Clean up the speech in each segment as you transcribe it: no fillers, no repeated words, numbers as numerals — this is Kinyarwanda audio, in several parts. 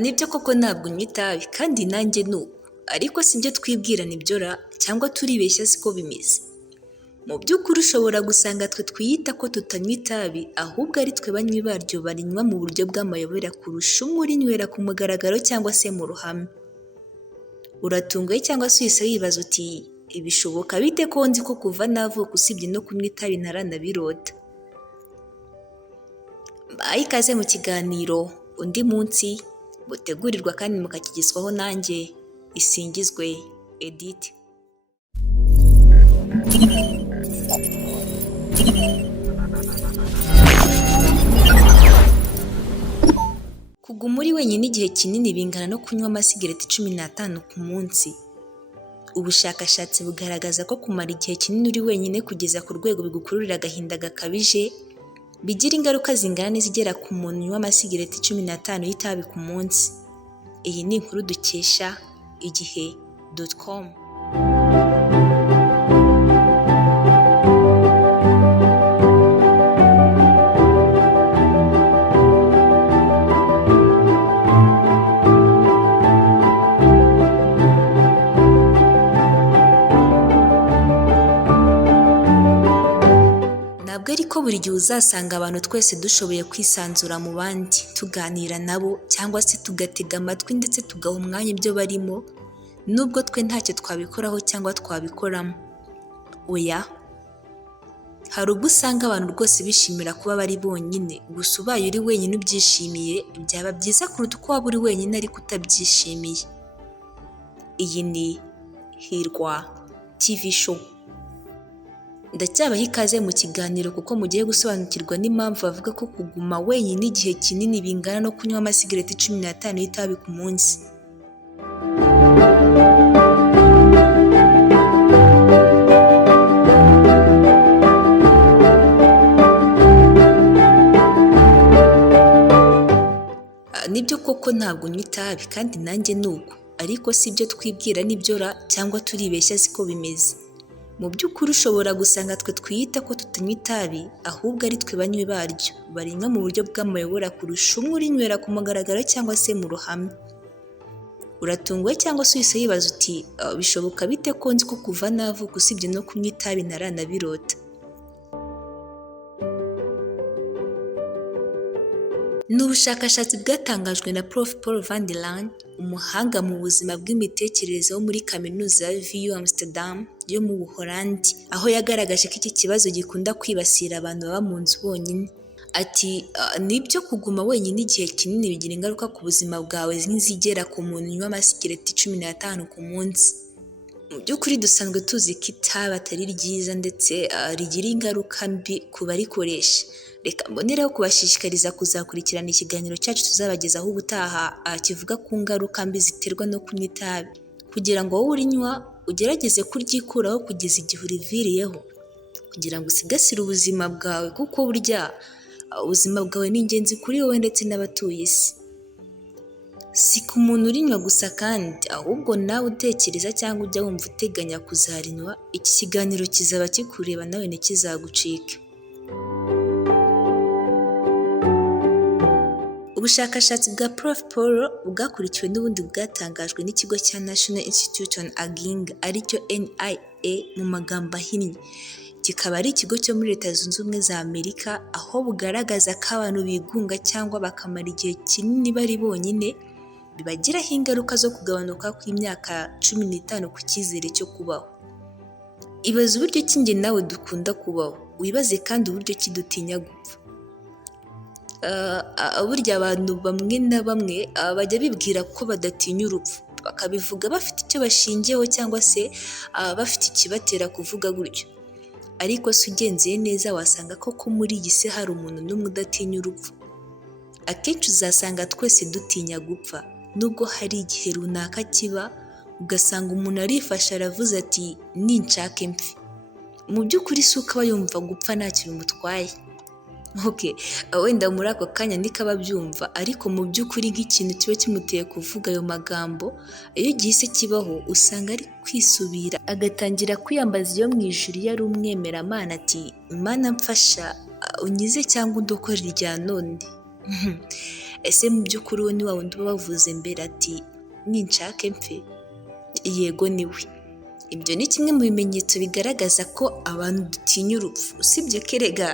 Nibyo koko ntabwo unywa itabi kandi nanjye ni uko, ariko si ibyo twibwira nibyora cyangwa turibeshya siko bimeze. Mu by'ukuri ushobora gusanga twe twiyita ko tutanywa itabi ahubwo ari twe banywi baryo barinywa mu buryo bw'amayobera kurusha umwe urinywera ku mugaragaro cyangwa se mu ruhame. Uratunguye cyangwa se uhise wibaza uti ibishoboka bite ko nzi ko kuva navuka usibye no kunywa itabi ntaranabirota? Mbaye ikaze mu kiganiro undi munsi mutegurirwa kandi mukakigezwaho nanjye Isingizwe Edith. Kuguma uri wenyine igihe kinini bingana no kunywa amasegereti 15 ku munsi. Ubushakashatsi bugaragaza ko kumara igihe kinini uri wenyine kugeza ku rwego bigukururira agahinda gakabije bigira ingaruka zingana n'izigera ku muntu unywa amasegereti 15 y'itabi ku munsi. Iyi ni inkuru dukesha igihe.com. Ntabwo ariko buri gihe uzasanga abantu twese dushoboye kwisanzura mu bandi, tuganira nabo cyangwa se tugatega amatwi ndetse tugaha umwanya ibyo barimo, nubwo twe ntacyo twabikoraho cyangwa twabikoramo. Oya, hari ubwo usanga abantu rwose bishimira kuba bari bonyine, gusa ubaye uri wenyine ubyishimiye byaba byiza kuruta uko waba uri wenyine ariko utabyishimiye. Iyi ni HIRWATVSHOW. Ndacyabaha ikaze mu kiganiro kuko mugiye gusobanukirwa n'impamvu bavuga ko kuguma wenyine igihe kinini bingana no kunywa amasegereti 15 y'itabi ku munsi. Nibyo koko ntabwo unywa itabi kandi nanjye ni uko, ariko si ibyo twibwira nibyora cyangwa turibeshya siko bimeze. Mu by'ukuri ushobora gusanga twe twiyita ko tutanywa itabi ahubwo ari twe banywi baryo barinywa mu buryo bw'amayobera kurusha umwe urinywera ku mugaragaro cyangwa se mu ruhame. Uratunguwe cyangwa se uhise wibaza uti bishoboka bite ko nzi ko kuva navuka usibye no kunywa itabi ntaranabirota? Ni ubushakashatsi bwatangajwe na Prof Paul van der Laan, umuhanga mu buzima bw'imitekerereze wo muri kaminuza ya VU Amsterdam yo mu Buholandi, aho yagaragaje ko iki kibazo gikunda kwibasira abantu baba mu nzu bonyine. Ati nibyo kuguma wenyine igihe kinini bigira ingaruka ku buzima bwawe nk'izigera ku muntu unywa amasegereti 15 ku munsi. Mu by'ukuri dusanzwe tuzi ko itabi atari ryiza ndetse rigira ingaruka mbi ku barikoresha. Reka mbonereho kubashishikariza kuzakurikirana ikiganiro cyacu tuzabagezaho ubutaha kivuga ku ngaruka mbi ziterwa no kunywa itabi, kugira ngo wowe urinywa ugerageze kuryikuraho kugeza igihe uriviriyeho, kugira ngo usigasire ubuzima bwawe kuko burya ubuzima bwawe ni ingenzi kuri wowe ndetse n'abatuye isi. Si ku muntu urinywa gusa kandi, ahubwo nawe utekereza cyangwa ujya wumva uteganya kuzarinywa, iki kiganiro kizaba kikureba nawe ntikizagucike. Ubushakashatsi bwa Prof Paul bwakurikiwe n'ubundi bwatangajwe n'ikigo cya National Institute on Aging aricyo NIA mu magambo ahinnye. Kikaba ari ikigo cyo muri Leta Zunze Ubumwe za Amerika, aho bugaragaza ko abantu bigunga cyangwa bakamara igihe kinini bari bonyine bibagiraho ingaruka zo kugabanuka kw'imyaka 15 ku cyizere cyo kubaho. Ibaze uburyo ki njye nawe dukunda kubaho, wibaze kandi uburyo ki dutinya gupfa. Burya abantu bamwe na bamwe bajya bibwira ko badatinya urupfu, bakabivuga bafite icyo bashingiyeho cyangwa se bafite ikibatera kuvuga gutyo. Ariko se ugenzuye neza wasanga ko muri iyi si hari umuntu n'umwe udatinya urupfu. Akenshi uzasanga twese dutinya gupfa, nubwo hari igihe runaka kiba ugasanga umuntu arifashe aravuze ati ninshake mfi. Mu by'ukuri si uko aba yumva gupfa nta kintu bimutwaye. Wenda muri ako kanya niko ababyumva, ariko mu by'ukuri nk'ikintu kiba kimuteye kuvuga ayo magambo, iyo gihise kibaho usanga ari kwisubira agatangira kwiyambaza iyo mu ijuru iyo ari umwemeramana ati Mana mfasha unyize cyangwa undokore irya none. ese mu by'ukuri we ni wa wundi uba bavuze mbere ati ninshake mfe? Yego niwe. Ibyo ni kimwe mu bimenyetso bigaragaza ko abantu dutinya urupfu, usibye ko erega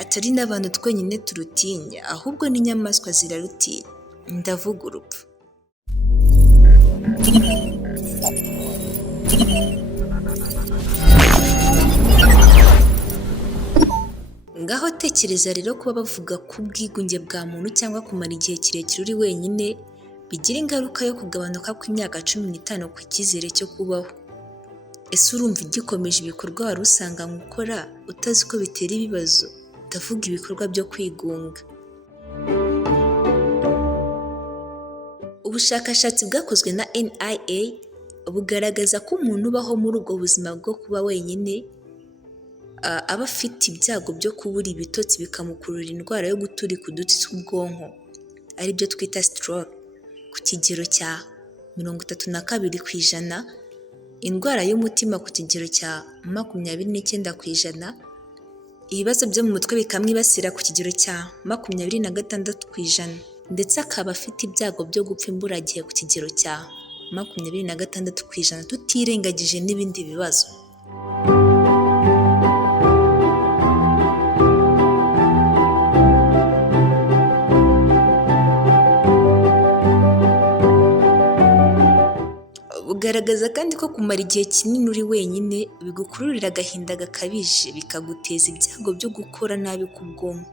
atari n'abantu twenyine turutinya, ahubwo n'inyamaswa zirarutinya. Ndavuga urupfu. Ngaho tekereza rero kuba bavuga ko ubwigunge bwa muntu cyangwa kumara igihe kirekire uri wenyine bigira ingaruka yo kugabanuka kw'imyaka 15 ku cyizere cyo kubaho. Ese urumva igikomeje ibikorwa wari usanga gukora utazi ko bitera ibibazo? Ndavuga ibikorwa byo kwigunga. Ubushakashatsi bwakozwe na NIA bugaragaza ko umuntu ubaho muri ubwo buzima bwo kuba wenyine aba afite ibyago byo kubura ibitotsi bikamukurura indwara yo guturika udutsi tw'ubwonko, aribyo twita stroke, ku kigero cya 32%, indwara y'umutima ku kigero cya 29%, ibibazo byo mu mutwe bikamwibasira ku kigero cya 26%, ndetse akaba afite ibyago byo gupfa imburagihe ku kigero cya 26%, tutirengagije n'ibindi bibazo. Bugaragaza kandi ko kumara igihe kinini uri wenyine bigukururira agahinda gakabije, bikaguteza ibyago byo gukora nabi k'ubwonko,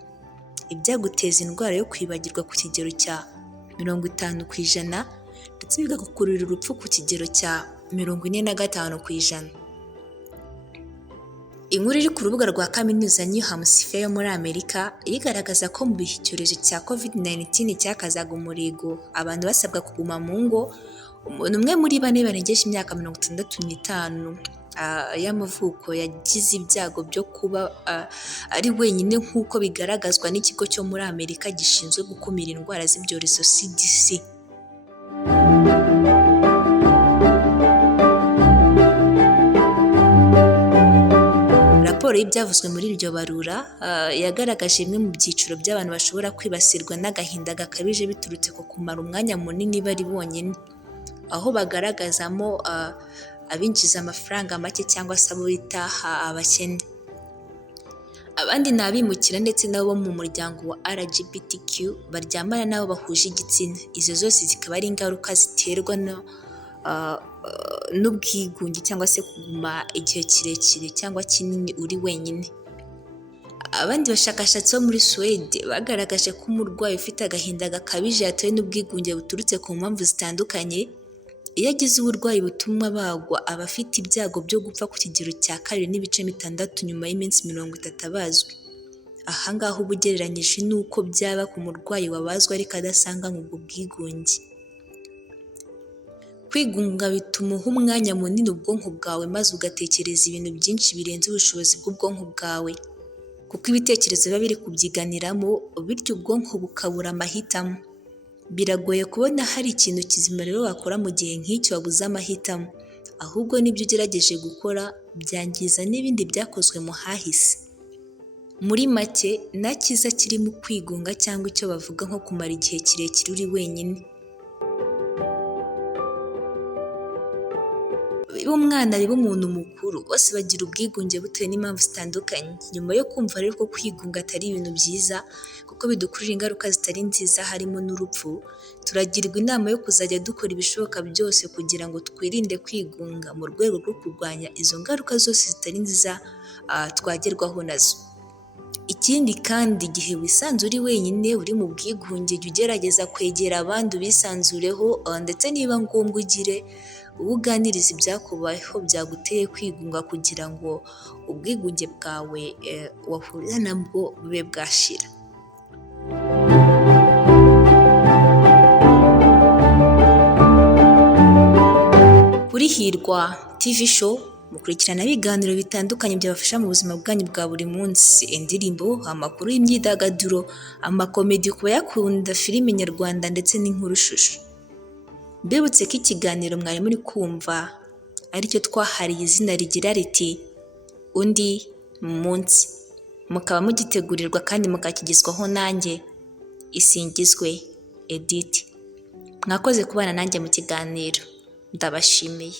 ibyaguteza indwara yo kwibagirwa ku kigero cya 50%, ndetse bikagukururira urupfu ku kigero cya 45%. Inkuru iri ku rubuga rwa kaminuza New Hampshire yo muri Amerika igaragaza ko mu bihe icyorezo cya COVID-19 cyakazaga umurego, abantu basabwa kuguma mu ngo, umuntu umwe muri 4 barengeje imyaka 65 y'amavuko yagize ibyago byo kuba ari wenyine, nk'uko bigaragazwa n'ikigo cyo muri Amerika gishinzwe gukumira indwara z'ibyorezo CDC. Raporo y'ibyavuzwe muri iryo barura yagaragaje bimwe mu byiciro by'abantu bashobora kwibasirwa n'agahinda gakabije biturutse ku kumara umwanya munini bari bonyine, aho bagaragazamo abinjiza amafaranga make cyangwa se abo bita abakene. Abandi ni abimukira ndetse nabo mu muryango wa LGBTQ baryamana nabo bahuje igitsina. Izo zose zikaba ari ingaruka ziterwa n'ubwigunge cyangwa se kuguma igihe kirekire cyangwa kinini uri wenyine. Abandi bashakashatsi bo muri Suwede bagaragaje ko umurwayi ufite agahinda gakabije yatewe n'ubwigunge buturutse ku mpamvu zitandukanye, iyo agize uburwayi butuma abagwa aba afite ibyago byo gupfa ku kigero cya 2.6 nyuma y'iminsi 30 abazwe. Aha ngaha uba ugereranyije n'uko byaba ku murwayi wabazwe ariko adasanganywe ubwo bwigunge. Kwigunga bituma uha umwanya munini ubwonko bwawe maze ugatekereza ibintu byinshi birenze ubushobozi bw'ubwonko bwawe, kuko ibitekerezo biba biri kubyiganiramo, bityo ubwonko bukabura amahitamo. Biragoye kubona hari ikintu kizima rero wakora mu gihe nk'icyo wabuze amahitamo, ahubwo n'ibyo ugerageje gukora byangiza n'ibindi byakozwe mu hahise. Muri make, nta cyiza kiri mu kwigunga cyangwa icyo bavuga nko kumara igihe kirekire uri wenyine. Biba umwana biba umuntu mukuru, bose bagira ubwigunge bitewe n'impamvu zitandukanye. Nyuma yo kumva rero ko kwigunga atari ibintu byiza kuko bidukurura ingaruka zitari nziza harimo n'urupfu, turagirwa inama yo kuzajya dukora ibishoboka byose kugira ngo twirinde kwigunga mu rwego rwo kurwanya izo ngaruka zose zitari nziza twagerwaho nazo. Ikindi kandi, igihe wisanze uri wenyine uri mu bwigunge, jya ugerageza kwegera abandi ubisanzureho, ndetse niba ngombwa ugire uwo uganiriza ibyakubayeho byaguteye kwigunga kugira ngo ubwigunge bwawe wahurira nabwo bube bwashira. Kuri Hirwa TV show mukurikirana ibiganiro bitandukanye byabafasha mu buzima bwanyu bwa buri munsi, indirimbo, amakuru y'imyidagaduro, amakomedi ku bayakunda, filime nyarwanda ndetse n'inkuru shusho. Mbibutse ko ikiganiro mwari muri kumva aricyo twahariye izina rigira riti undi munsi, mukaba mugitegurirwa kandi mukakigezwaho nanjye Isingizwe Edith. Mwakoze kubana nanjye mu kiganiro, ndabashimiye.